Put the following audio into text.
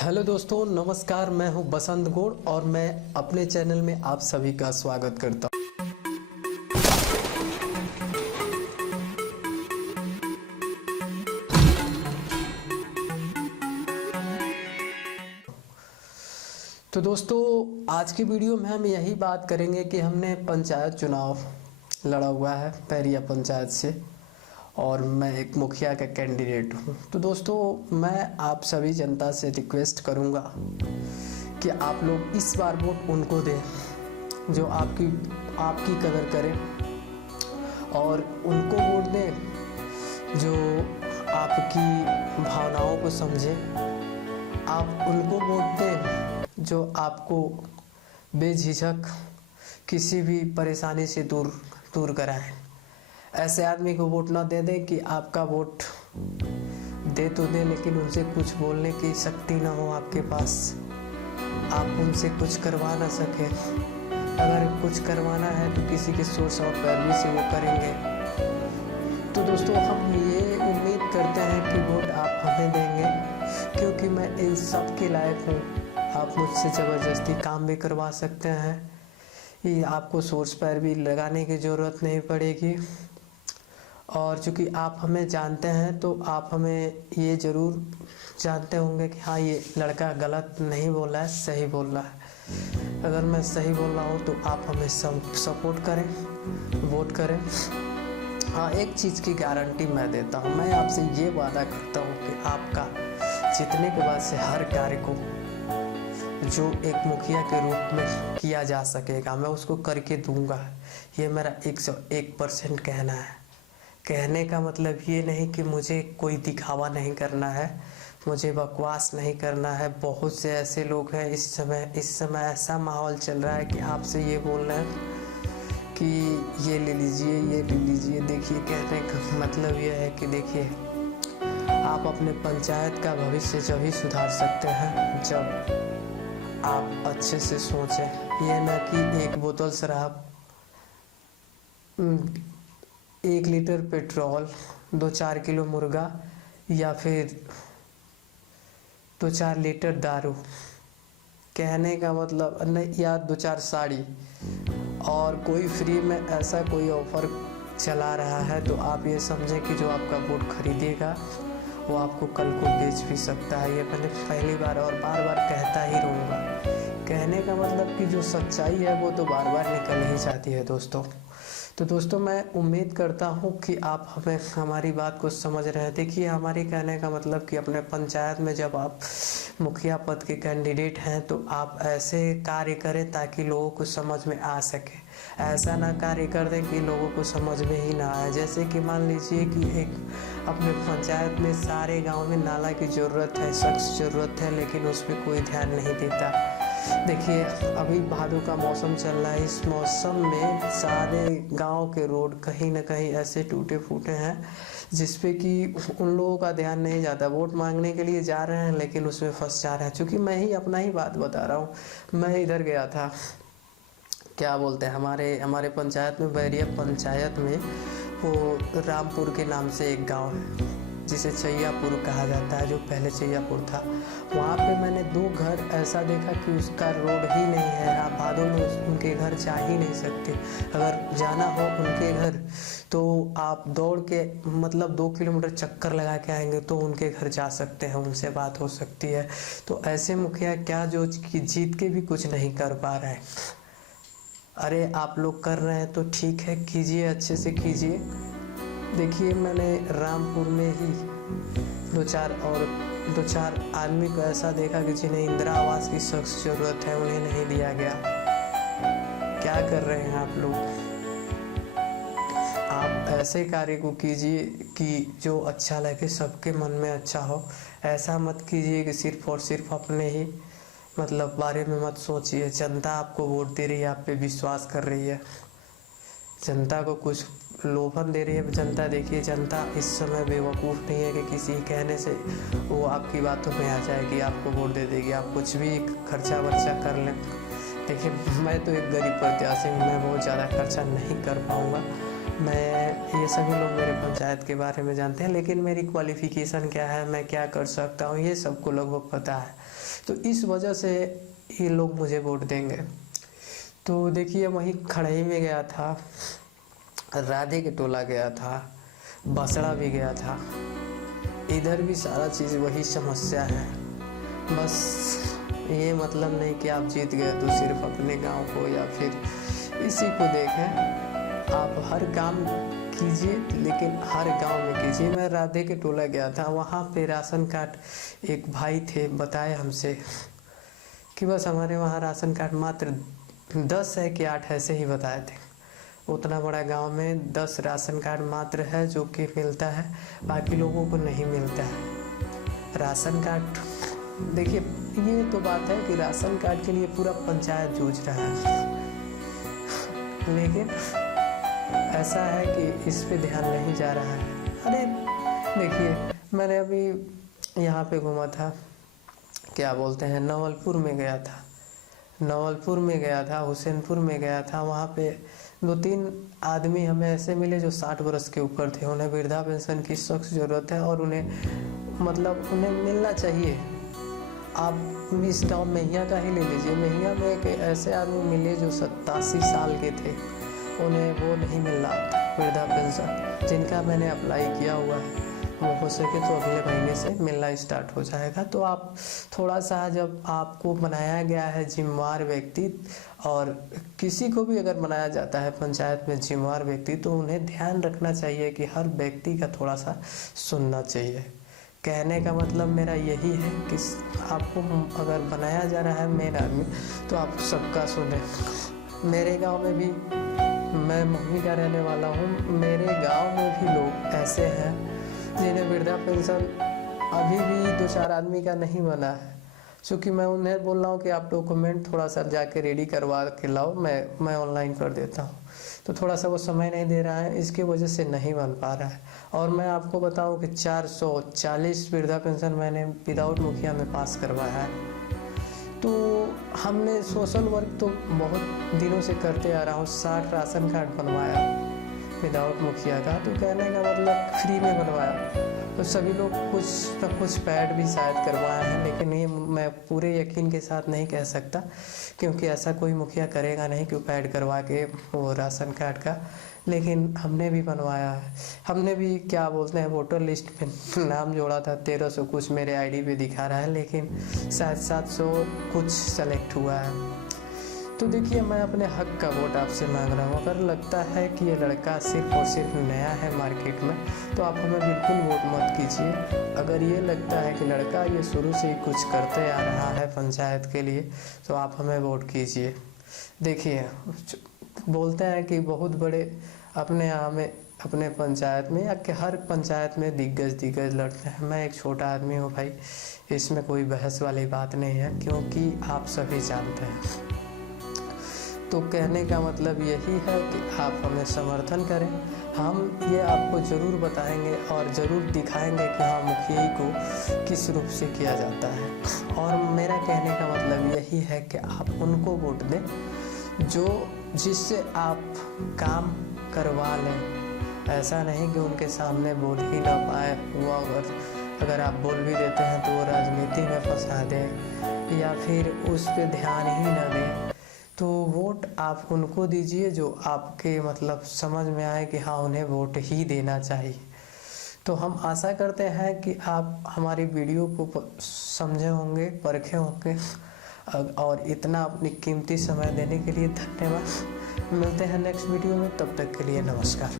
Hello दोस्तों, नमस्कार। मैं हूं बसंत गौड़ और मैं अपने चैनल में आप सभी का स्वागत करता हूं। तो दोस्तों, आज की वीडियो में हम यही बात करेंगे कि हमने पंचायत चुनाव लड़ा हुआ है पैरिया पंचायत से और मैं एक मुखिया का कैंडिडेट हूं। तो दोस्तों, मैं आप सभी जनता से रिक्वेस्ट करूंगा कि आप लोग इस बार वोट उनको दें जो आपकी कदर करें, और उनको वोट दें जो आपकी भावनाओं को समझे। आप उनको वोट दें जो आपको बेझिझक किसी भी परेशानी से दूर कराए। ऐसे आदमी को वोट ना दे दें कि आपका वोट दे तो दे लेकिन उनसे कुछ बोलने की शक्ति ना हो आपके पास, आप उनसे कुछ करवा ना सके। अगर कुछ करवाना है तो किसी के सोर्स और पैरवी से वो करेंगे। तो दोस्तों, हम ये उम्मीद करते हैं कि वोट आप हमें देंगे, क्योंकि मैं इन सब के लायक हूँ। आप मुझसे ज़बरदस्ती काम भी करवा सकते हैं, ये आपको सोर्स पैरवी लगाने की ज़रूरत नहीं पड़ेगी। और चूँकि आप हमें जानते हैं तो आप हमें ये ज़रूर जानते होंगे कि हाँ, ये लड़का गलत नहीं बोल रहा है, सही बोल रहा है। अगर मैं सही बोल रहा हूँ तो आप हमें सपोर्ट करें, वोट करें। हाँ, एक चीज़ की गारंटी मैं देता हूँ, मैं आपसे ये वादा करता हूँ कि आपका जीतने के बाद से हर कार्य को जो एक मुखिया के रूप में किया जा सकेगा मैं उसको करके दूंगा। ये मेरा 101% कहना है। कहने का मतलब ये नहीं कि मुझे कोई दिखावा नहीं करना है, मुझे बकवास नहीं करना है। बहुत से ऐसे लोग हैं इस समय ऐसा माहौल चल रहा है कि आपसे ये बोल रहे हैं कि ये ले लीजिए, ये ले लीजिए। देखिए, कहने का मतलब ये है कि देखिए, आप अपने पंचायत का भविष्य जब ही सुधार सकते हैं जब आप अच्छे से सोचें। ये ना कि एक बोतल शराब, 1 लीटर पेट्रोल, 2-4 किलो मुर्गा या फिर 2-4 लीटर दारू, कहने का मतलब नहीं, या 2-4 साड़ी, और कोई फ्री में ऐसा कोई ऑफर चला रहा है तो आप ये समझें कि जो आपका वोट खरीदेगा वो आपको कल को बेच भी सकता है। ये मैंने पहली बार और बार बार कहता ही रहूँगा। कहने का मतलब कि जो सच्चाई है वो तो बार बार निकल ही जाती है दोस्तों। तो दोस्तों, मैं उम्मीद करता हूँ कि आप हमें हमारी बात को समझ रहे हैं। देखिए, हमारी कहने का मतलब कि अपने पंचायत में जब आप मुखिया पद के कैंडिडेट हैं तो आप ऐसे कार्य करें ताकि लोगों को समझ में आ सके। ऐसा ना कार्य कर दें कि लोगों को समझ में ही ना आए। जैसे कि मान लीजिए कि एक अपने पंचायत में सारे गाँव में नाला की ज़रूरत है, सख्त ज़रूरत है, लेकिन उस पर कोई ध्यान नहीं देता। देखिए, अभी भादों का मौसम चल रहा है। इस मौसम में सारे गांव के रोड कहीं ना कहीं ऐसे टूटे फूटे हैं जिसपे कि उन लोगों का ध्यान नहीं जाता। वोट मांगने के लिए जा रहे हैं लेकिन उसमें फंस जा रहे हैं। क्योंकि मैं ही अपना ही बात बता रहा हूँ, मैं इधर गया था, क्या बोलते हैं, हमारे पंचायत में, बैरिया पंचायत में, वो रामपुर के नाम से एक गाँव है जिसे चैयापुर कहा जाता है, जो पहले चैयापुर था। वहाँ पे मैंने 2 घर ऐसा देखा कि उसका रोड ही नहीं है। आप भादों में उनके घर जा ही नहीं सकते। अगर जाना हो उनके घर तो आप दौड़ के, मतलब 2 किलोमीटर चक्कर लगा के आएंगे तो उनके घर जा सकते हैं, उनसे बात हो सकती है। तो ऐसे मुखिया क्या जो कि जीत के भी कुछ नहीं कर पा रहे हैं। अरे, आप लोग कर रहे हैं तो ठीक है, कीजिए, अच्छे से कीजिए। देखिए, मैंने रामपुर में ही 2-4 आदमी को ऐसा देखा कि जिन्हें इंदिरा आवास की सख्त ज़रूरत है, उन्हें नहीं दिया गया। क्या कर रहे हैं आप लोग? आप ऐसे कार्य को कीजिए कि जो अच्छा लगे, सबके मन में अच्छा हो। ऐसा मत कीजिए कि सिर्फ और सिर्फ अपने ही मतलब बारे में मत सोचिए। जनता आपको वोट दे रही है, आप पे विश्वास कर रही है, जनता को कुछ लोभन दे रही है जनता। देखिए, जनता इस समय बेवकूफ़ नहीं है कि किसी कहने से वो आपकी बातों में आ जाएगी, आपको वोट दे देगी, आप कुछ भी खर्चा वर्चा कर लें। देखिए, मैं तो एक गरीब प्रत्याशी हूँ, मैं बहुत ज़्यादा खर्चा नहीं कर पाऊँगा। ये सभी लोग मेरे पंचायत के बारे में जानते हैं, लेकिन मेरी क्वालिफ़िकेशन क्या है, मैं क्या कर सकता हूँ, ये सबको लगभग पता है। तो इस वजह से ये लोग मुझे वोट देंगे। तो देखिए वहीं खड़ई में गया था, राधे के टोला गया था, बसड़ा भी गया था, इधर भी सारा चीज़ वही समस्या है। बस ये मतलब नहीं कि आप जीत गए तो सिर्फ अपने गांव को या फिर इसी को देखें। आप हर काम कीजिए, लेकिन हर गांव में कीजिए। मैं राधे के टोला गया था, वहाँ पे राशन कार्ड एक भाई थे बताए हमसे कि बस हमारे वहाँ राशन कार्ड मात्र 10 है कि 8 ऐसे ही बताए थे। उतना बड़ा गांव में 10 राशन कार्ड मात्र है जो कि मिलता है, बाकी लोगों को नहीं मिलता है राशन कार्ड। देखिए ये तो बात है कि राशन कार्ड के लिए पूरा पंचायत जूझ रहा है, लेकिन ऐसा है कि इस पे ध्यान नहीं जा रहा है। अरे देखिए मैंने अभी यहाँ पे घूमा था, क्या बोलते हैं, नवलपुर में गया था, हुसैनपुर में गया था। वहाँ पे 2-3 आदमी हमें ऐसे मिले जो 60 वर्ष के ऊपर थे। उन्हें वृद्धा पेंशन की सख्त ज़रूरत है और उन्हें मिलना चाहिए। आप इस गाँव मैया का ही ले लीजिए, मैया में एक ऐसे आदमी मिले जो 87 साल के थे, उन्हें वो नहीं मिल रहा था वृद्धा पेंशन, जिनका मैंने अप्लाई किया हुआ है। वो हो सके तो अगले महीने से मिलना स्टार्ट हो जाएगा। तो आप थोड़ा सा, जब आपको बनाया गया है जिम्मेवार व्यक्ति, और किसी को भी अगर बनाया जाता है पंचायत में जिम्मेवार व्यक्ति, तो उन्हें ध्यान रखना चाहिए कि हर व्यक्ति का थोड़ा सा सुनना चाहिए। कहने का मतलब मेरा यही है कि आपको अगर बनाया जा रहा है मेन आदमी, तो आप सबका सुने। मेरे गांव में भी, मैं मम्मी का रहने वाला हूँ, मेरे गांव में भी लोग ऐसे हैं जिन्हें वृद्धा पेंशन अभी भी 2-4 आदमी का नहीं बना है। क्योंकि मैं उन्हें बोल रहा हूँ कि आप डॉक्यूमेंट थोड़ा सा जाके रेडी करवा के लाओ, मैं ऑनलाइन कर देता हूँ, तो थोड़ा सा वो समय नहीं दे रहा है, इसकी वजह से नहीं बन पा रहा है। और मैं आपको बताऊँ कि 440 वृद्धा पेंशन मैंने विदाउट मुखिया में पास करवाया है। तो हमने सोशल वर्क तो बहुत दिनों से करते आ रहा हूँ। 60 राशन कार्ड बनवाया विदाउट मुखिया का, तो कहने का मतलब फ्री में बनवाया। तो सभी लोग कुछ न कुछ पैड भी शायद करवाए हैं, लेकिन ये मैं पूरे यकीन के साथ नहीं कह सकता, क्योंकि ऐसा कोई मुखिया करेगा नहीं कि पैड करवा के वो राशन कार्ड का। लेकिन हमने भी बनवाया है, हमने भी क्या बोलते हैं वोटर लिस्ट पे नाम जोड़ा था। 1300 कुछ मेरे आईडी पे दिखा रहा है, लेकिन शायद 700 कुछ सेलेक्ट हुआ है। तो देखिए मैं अपने हक का वोट आपसे मांग रहा हूँ। अगर लगता है कि ये लड़का सिर्फ और सिर्फ नया है मार्केट में, तो आप हमें बिल्कुल वोट मत कीजिए। अगर ये लगता है कि लड़का ये शुरू से ही कुछ करते आ रहा है पंचायत के लिए, तो आप हमें वोट कीजिए। देखिए बोलते हैं कि बहुत बड़े अपने यहाँ में, अपने पंचायत में या कि हर पंचायत में दिग्गज लड़ते हैं। मैं एक छोटा आदमी हूँ भाई, इसमें कोई बहस वाली बात नहीं है, क्योंकि आप सभी जानते हैं। तो कहने का मतलब यही है कि आप हमें समर्थन करें। हम ये आपको ज़रूर बताएंगे और ज़रूर दिखाएंगे कि हाँ मुखिया को किस रूप से किया जाता है। और मेरा कहने का मतलब यही है कि आप उनको वोट दें जिससे आप काम करवा लें। ऐसा नहीं कि उनके सामने बोल ही ना पाए, वो अगर आप बोल भी देते हैं तो वो राजनीति में फंसा दें या फिर उस पर ध्यान ही ना दें। तो वोट आप उनको दीजिए जो आपके मतलब समझ में आए कि हाँ उन्हें वोट ही देना चाहिए। तो हम आशा करते हैं कि आप हमारी वीडियो को समझे होंगे, परखे होंगे, और इतना अपनी कीमती समय देने के लिए धन्यवाद। मिलते हैं नेक्स्ट वीडियो में, तब तक के लिए नमस्कार।